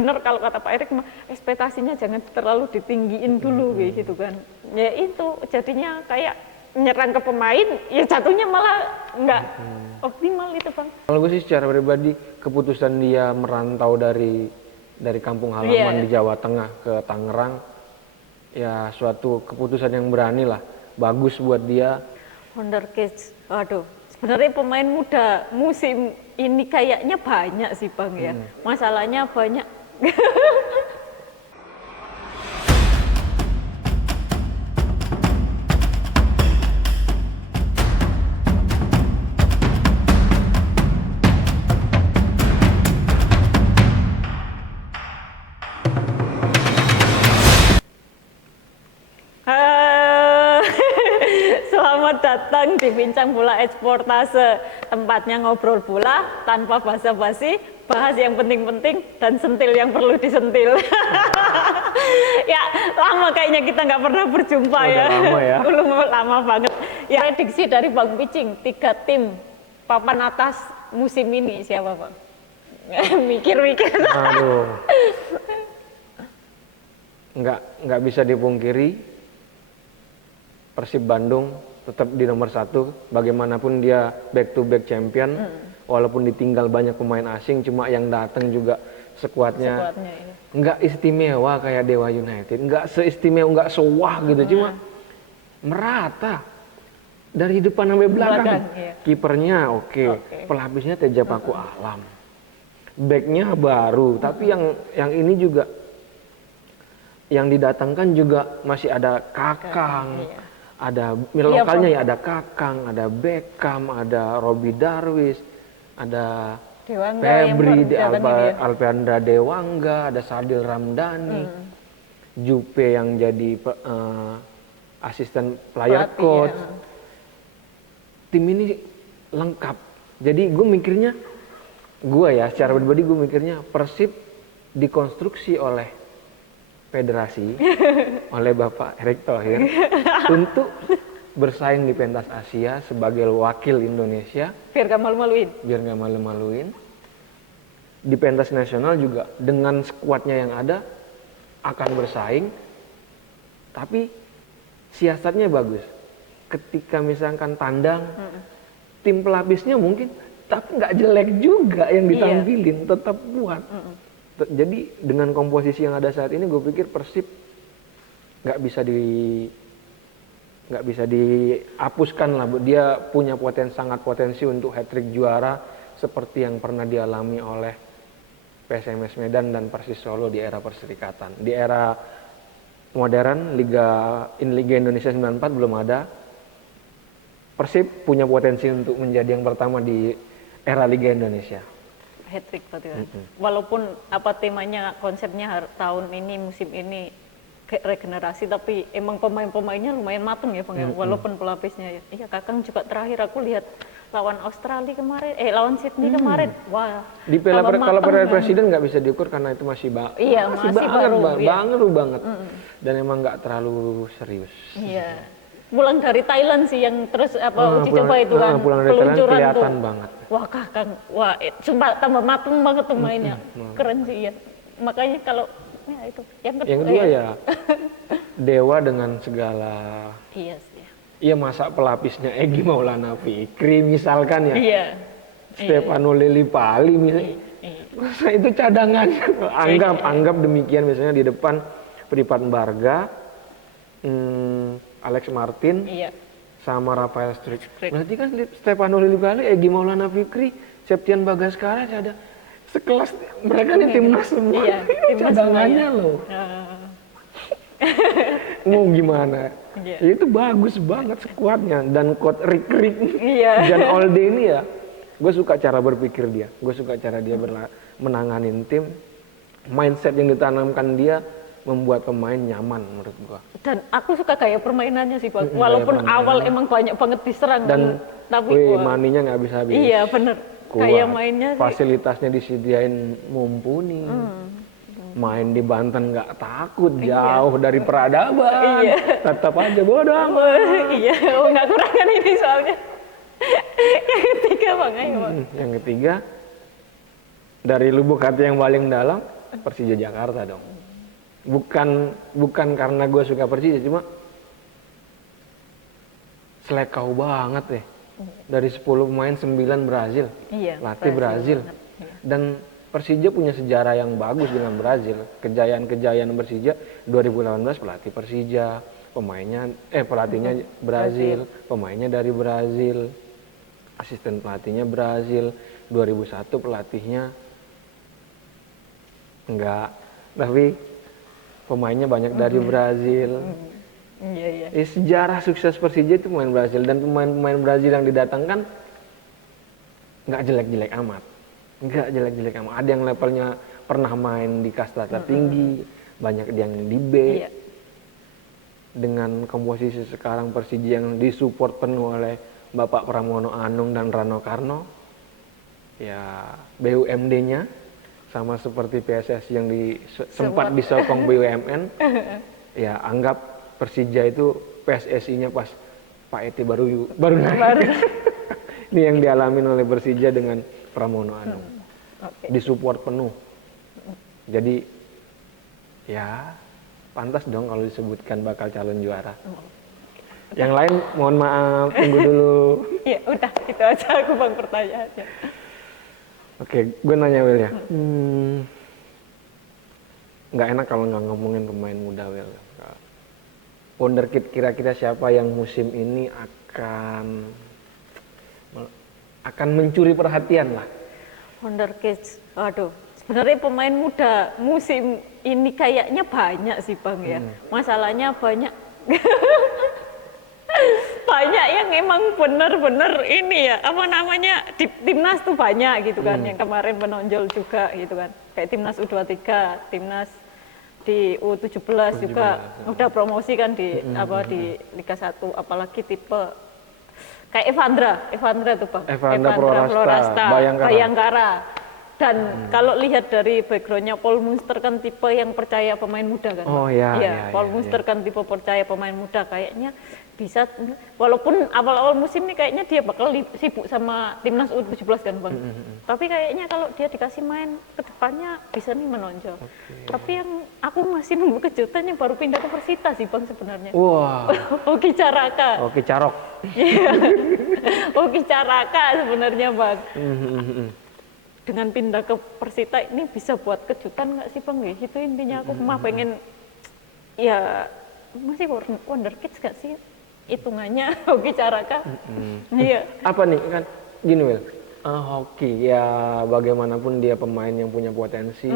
Bener kalau kata Pak Erik, ekspektasinya jangan terlalu ditinggiin dulu gitu kan. Ya itu jadinya kayak nyerang ke pemain, ya jatuhnya malah nggak optimal itu Bang. Kalau gue sih secara pribadi keputusan dia merantau dari kampung halaman di Jawa Tengah ke Tangerang, ya suatu keputusan yang berani lah, bagus buat dia. Wonderkids, waduh. Sebenarnya pemain muda musim ini kayaknya banyak sih Bang ya. Masalahnya banyak. Selamat datang di Bincang Bola Eksportase, tempatnya ngobrol bola tanpa basa-basi, bahas yang penting-penting dan sentil yang perlu disentil. Ya, lama kayaknya kita nggak pernah berjumpa ya. Lama ya. Belum lama banget. Ya, prediksi dari Bang Picing, 3 tim papan atas musim ini siapa Bang? Mikir-mikir. Aduh. Nggak bisa dipungkiri, Persib Bandung tetap di nomor 1, bagaimanapun dia back to back champion, walaupun ditinggal banyak pemain asing, cuma yang datang juga skuadnya iya. Nggak istimewa kayak Dewa United, nggak seistimewa, nggak sewah gitu, cuma merata dari depan sampai belakang. Iya. Kipernya oke. Pelapisnya Teja Paku Alam, backnya baru, tapi yang ini juga yang didatangkan juga masih ada Kakang. Iya. Ada lokalnya ya, ada Kakang, ada Beckham, ada Robi Darwis, ada Febri, Alpeandra Dewangga, ada Sadil Ramdhani, Jupe yang jadi asisten player coach. Ya. Tim ini lengkap. Jadi gue mikirnya, secara pribadi gue mikirnya Persib dikonstruksi oleh federasi oleh Bapak Erick Thohir untuk bersaing di pentas Asia sebagai wakil Indonesia, biar gak malu-maluin. Di pentas nasional juga dengan skuadnya yang ada akan bersaing, tapi siasatnya bagus. Ketika misalkan tandang, tim pelapisnya mungkin tapi nggak jelek juga yang ditampilin, tetap kuat. Jadi dengan komposisi yang ada saat ini, gue pikir Persib nggak bisa dihapuskan lah. Dia punya sangat potensi untuk hat-trick juara seperti yang pernah dialami oleh PSMS Medan dan Persis Solo di era Perserikatan. Di era modern, Liga Indonesia 94 belum ada. Persib punya potensi untuk menjadi yang pertama di era Liga Indonesia. Hat-trick berarti kan. Walaupun apa temanya, konsepnya tahun ini, musim ini regenerasi, tapi emang pemain-pemainnya lumayan matang ya Bang, walaupun pelapisnya ya. Iya, Kakang juga terakhir aku lihat lawan Australia kemarin, lawan Sydney kemarin. Wah. Di kalau Piala Presiden nggak bisa diukur karena itu masih baru banget. Dan emang nggak terlalu serius. Iya. Pulang dari Thailand sih yang terus uji coba itu kan, pulang dari Thailand kelihatan banget. Wah Kakang, sumpah tambah mateng banget tuh mainnya, keren sih ya. Makanya kalau ya itu yang kedua ya Dewa dengan segala. Iya sih. Iya, masa pelapisnya Egy Maulana Fikri misalkan ya. Iya. Stefano Lillipali misalnya. Masa itu cadangannya. Anggap demikian, misalnya di depan Pripat Barga, Alex Martin, sama Rafael Struijk. Berarti kan Stefano Lillipali, Egy Maulana Fikri, Septian Bagaskara ada sekelas, mereka nih timnas semua. Iya, cadangannya loh. Mau gimana? Itu bagus banget skuadnya, dan coach Rick dan Olde ini ya, gue suka cara berpikir dia, gue suka cara dia menanganin tim, mindset yang ditanamkan dia membuat pemain nyaman menurut gua. Dan aku suka kayak permainannya sih Bang. Walaupun awal emang banyak banget diserang dan tapi maninya nggak bisa habis. Iya bener. Kayak mainnya sih. Fasilitasnya disediain mumpuni. Main di Banten nggak takut, jauh dari peradaban. Tetap aja bodoh amat. Iya, nggak kurangan ini soalnya. Yang ketiga Bang, ayo Bang. Yang ketiga, dari lubuk hati yang paling dalam, Persija Jakarta dong. Bukan karena gue suka Persija, cuma selekau banget deh. Dari 10 pemain 9 Brazil. Iya, Latih Brazil. banget. Iya. Dan Persija punya sejarah yang bagus dengan Brazil. Kejayaan-kejayaan Persija 2018 pelatih Persija, pelatihnya Brazil, pemainnya dari Brazil. Asisten pelatihnya Brazil. 2001 pelatihnya enggak, tapi pemainnya banyak dari Brazil. Iya. Sejarah sukses Persija itu pemain Brazil, dan pemain-pemain Brazil yang didatangkan nggak jelek-jelek amat. Ada yang levelnya pernah main di kasta tertinggi, banyak yang di B. Iya. Dengan komposisi sekarang Persija yang disupport penuh oleh Bapak Pramono Anung dan Rano Karno, ya BUMD-nya sama seperti PSSI yang sempat disokong BUMN. Ya anggap Persija itu PSSI-nya pas Pak Eti baru naik. Ini yang dialami oleh Persija dengan Pramono Anung. Disupport penuh. Jadi ya pantas dong kalau disebutkan bakal calon juara. Yang lain mohon maaf, tunggu dulu. Ya udah, itu aja aku Bang pertanyaannya. Oke, gue nanya Will ya. Nggak enak kalau nggak ngomongin pemain muda Will. Wonderkid kira-kira siapa yang musim ini akan mencuri perhatian lah? Wonderkids, aduh, sebenarnya pemain muda musim ini kayaknya banyak sih Bang ya. Masalahnya banyak banyak yang emang bener-bener ini ya, apa namanya, di timnas tuh banyak gitu kan, yang kemarin menonjol juga gitu kan, kayak timnas U23, timnas di U17 juga udah promosi kan di di Liga 1, apalagi tipe kayak Evandra tuh Bang, Evandra Florasta, Bayangkara. Dan kalau lihat dari backgroundnya Paul Munster kan tipe yang percaya pemain muda kan. Oh iya. Paul Munster kan tipe percaya pemain muda, kayaknya bisa, walaupun awal-awal musim nih kayaknya dia bakal sibuk sama timnas U17 kan Bang. Tapi kayaknya kalau dia dikasih main ke depannya bisa nih menonjol. Tapi yang aku masih nunggu kejutannya baru pindah ke Persita sih Bang sebenarnya. Wah. Oki Caraka. Oki Carok. Iya. Oki Caraka sebenarnya Bang. Dengan pindah ke Persita ini bisa buat kejutan nggak sih Bang? Itu intinya aku mah pengen, ya masih Wonderkids nggak sih hitungannya Oki Caraka. Iya. Apa nih kan gini Will, hoki ya bagaimanapun dia pemain yang punya potensi,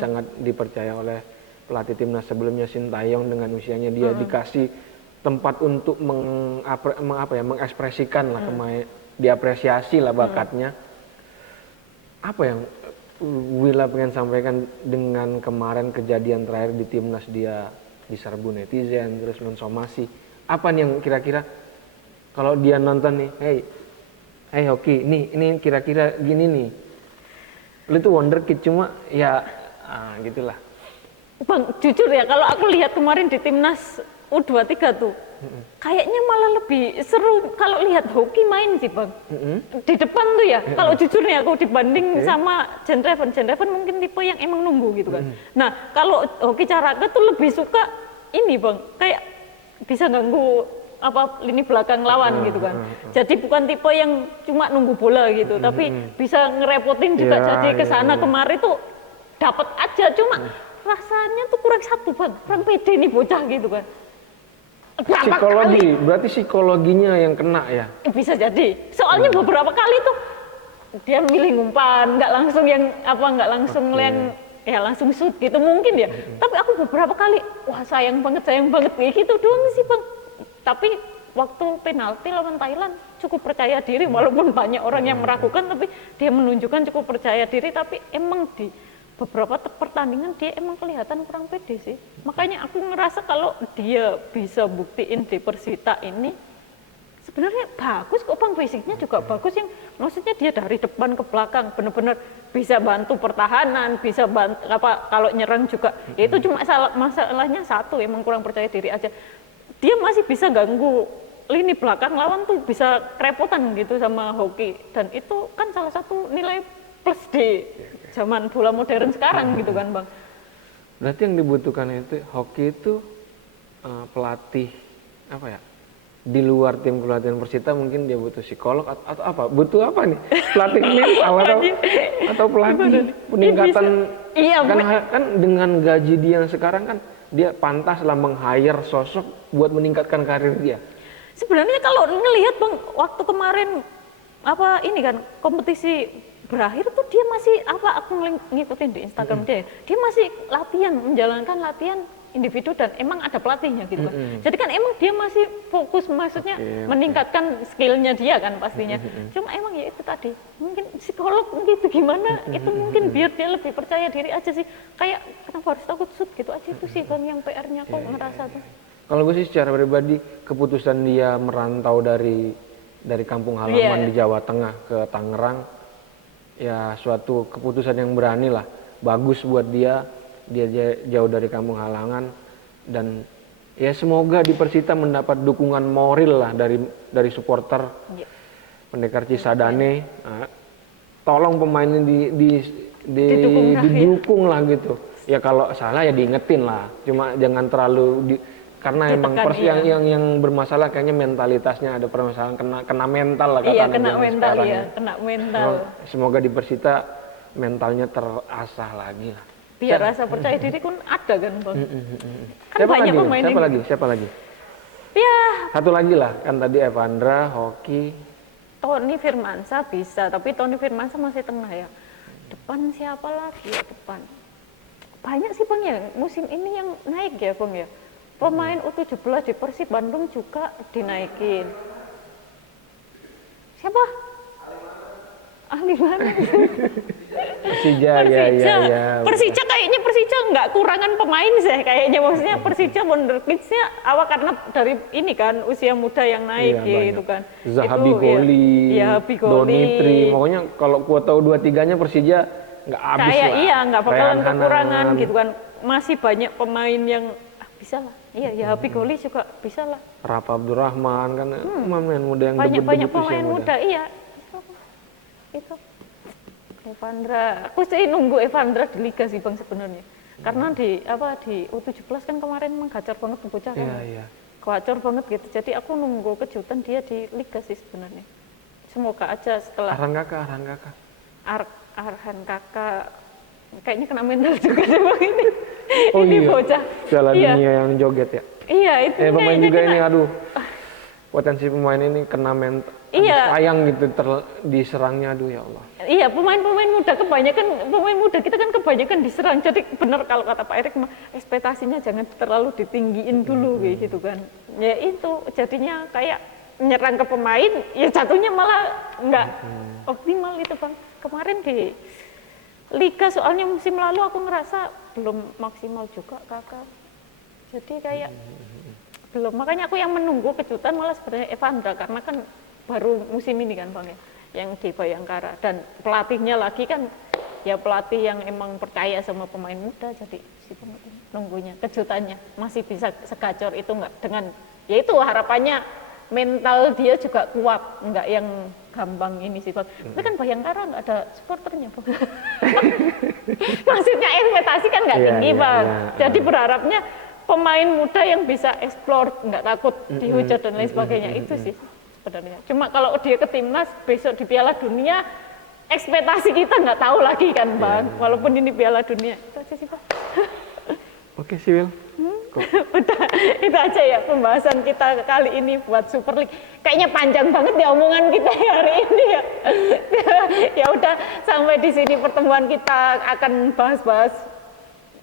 sangat dipercaya oleh pelatih timnas sebelumnya Sintayong. Dengan usianya dia dikasih tempat untuk mengekspresikan lah diapresiasi lah bakatnya. Apa yang Willa pengen sampaikan dengan kemarin kejadian terakhir di timnas, dia diserbu netizen terus mensomasi? Apa nih yang kira-kira kalau dia nonton nih, hey Hoki, ini kira-kira gini nih, lu tuh wonderkid cuma ya gitulah. Bang, jujur ya, kalau aku lihat kemarin di timnas U23 tuh, kayaknya malah lebih seru kalau lihat Hoki main sih Bang. Di depan tuh ya, kalau jujur nih aku dibanding sama Jen Reven mungkin tipe yang emang nunggu gitu kan. Nah, kalau Hoki Caraka tuh lebih suka ini Bang, kayak bisa ganggu lini belakang lawan gitu kan. Jadi bukan tipe yang cuma nunggu bola gitu, tapi bisa ngerepotin juga. Jadi kesana kemari tuh dapat aja, cuma rasanya tuh kurang satu Bang, kurang pede nih bocah gitu kan. Berarti psikologinya yang kena ya? Bisa jadi, soalnya beberapa kali tuh dia milih ngumpan, nggak langsung yang yang ya langsung shoot gitu mungkin ya. Tapi aku beberapa kali, wah sayang banget kayak gitu doang sih Bang. Tapi waktu penalti lawan Thailand cukup percaya diri, walaupun banyak orang yang meragukan, tapi dia menunjukkan cukup percaya diri. Tapi emang di beberapa pertandingan dia emang kelihatan kurang pede sih. Makanya aku ngerasa kalau dia bisa buktiin di Persita ini sebenarnya bagus kok Bang, fisiknya juga bagus, yang maksudnya dia dari depan ke belakang bener-bener bisa bantu pertahanan, bisa bantu kalau nyerang juga. Ya itu cuma masalahnya satu, emang kurang percaya diri aja. Dia masih bisa ganggu lini belakang lawan tuh, bisa kerepotan gitu sama Hoki, dan itu kan salah satu nilai plus di zaman bola modern sekarang gitu kan Bang. Berarti yang dibutuhkan itu hoki itu pelatih apa ya? Di luar tim pelatihan Persita mungkin dia butuh psikolog atau apa? Butuh apa nih? Pelatih mental atau pelatih peningkatan? Iya, Kan dengan gaji dia yang sekarang kan dia pantas lah meng-hire sosok buat meningkatkan karir dia. sebenarnya kalau ngelihat Bang waktu kemarin apa ini kan kompetisi berakhir tuh dia masih apa aku ngikutin di Instagram dia masih latihan menjalankan latihan individu dan emang ada pelatihnya gitu kan. Jadi kan emang dia masih fokus maksudnya meningkatkan skillnya dia kan pastinya. Cuma emang ya itu tadi mungkin psikolog gitu gimana itu mungkin biar dia lebih percaya diri aja sih. Kayak kenapa harus takut shoot gitu aja itu sih Bang yang PR-nya kok ngerasa tuh. Kalau gue sih secara pribadi keputusan dia merantau dari kampung halaman di Jawa Tengah ke Tangerang ya suatu keputusan yang berani lah, bagus buat dia jauh dari kampung halaman dan ya semoga di Persita mendapat dukungan moral lah dari supporter Pendekar Cisadane. Nah, tolong pemain ini didukung lah gitu ya, kalau salah ya diingetin lah, cuma jangan terlalu karena emang yang bermasalah kayaknya mentalitasnya, ada permasalahan kena mental lah katanya. Iya kena mental ya, kena mental. Semoga di Persita mentalnya terasah lagi lah. Biar rasa percaya diri pun ada kan Bang. Kan Siapa banyak lagi? pemain Siapa lagi? Ya Satu lagi lah, kan tadi Evandra, Hoki. Tony Firmansyah bisa, tapi Tony Firmansyah masih tengah ya. Depan siapa lagi ya depan? Banyak sih Bang ya, musim ini yang naik ya Bang ya. Pemain U17 di Persib Bandung juga dinaikin. Siapa? Ahli mana? Persija, ya. Persija kayaknya Persija nggak kurangan pemain sih kayaknya, maksudnya Persija wonderkidsnya awal karena dari ini kan usia muda yang naik gitu kan. Zahabi Goli, Bigoli, Donitri, pokoknya kalau kuota U23-nya Persija nggak habis kayak lah. iya nggak bakalan kekurangan gitu kan. Masih banyak pemain yang bisa lah. Iya, ya Bigoli juga bisa lah. Rafa Abdurrahman kan pemain muda yang banyak pemain muda, iya. Itu Evandra, aku sih nunggu Evandra di Liga sih Bang sebenarnya. Karena di U17 kan kemarin menggacor banget bocah kan. Iya. Gacor banget gitu. Jadi aku nunggu kejutan dia di Liga sih sebenarnya. Semoga aja setelah Arhan Kakak. Arhan Kakak kayaknya kena mental juga sih Bang ini. Oh ini iya. bocah. Piala Dunia yang joget ya. Iya, itu pemain juga ini aduh. Potensi pemain ini kena mental. Iya. Sayang gitu diserangnya, aduh ya Allah. Iya, pemain muda kita kan kebanyakan diserang. Jadi benar kalau kata Pak Erik ekspektasinya jangan terlalu ditinggiin dulu gitu kan. Ya itu jadinya kayak menyerang ke pemain, ya jatuhnya malah nggak optimal itu Bang. Kemarin di Liga soalnya musim lalu aku ngerasa belum maksimal juga Kakak. Jadi kayak belum, makanya aku yang menunggu kejutan malah sebenarnya Evandra karena kan baru musim ini kan Bang ya, yang di Bayangkara dan pelatihnya lagi kan ya pelatih yang emang percaya sama pemain muda, jadi si nunggunya kejutannya masih bisa segacor itu nggak, dengan ya itu harapannya mental dia juga kuat, nggak yang gampang ini sih Bang. Tapi kan Bayangkara nggak ada supporternya Bang. Maksudnya ekspektasi kan nggak tinggi Bang. Jadi berharapnya pemain muda yang bisa explore, nggak takut dihujat dan lain sebagainya, itu sih sebenarnya. Cuma kalau dia ke timnas besok di Piala Dunia, ekspektasi kita nggak tahu lagi kan Bang. Walaupun ini Piala Dunia, itu aja sih Bang. Oke Siwil. Udah, itu aja ya pembahasan kita kali ini buat Super League. Kayaknya panjang banget ya omongan kita hari ini ya. Ya udah, sampai di sini pertemuan kita, akan bahas-bahas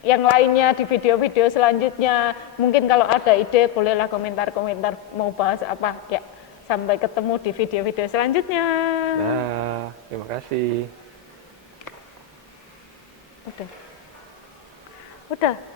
yang lainnya di video-video selanjutnya. Mungkin kalau ada ide bolehlah komentar-komentar mau bahas apa ya. Sampai ketemu di video-video selanjutnya. Nah, terima kasih. Udah.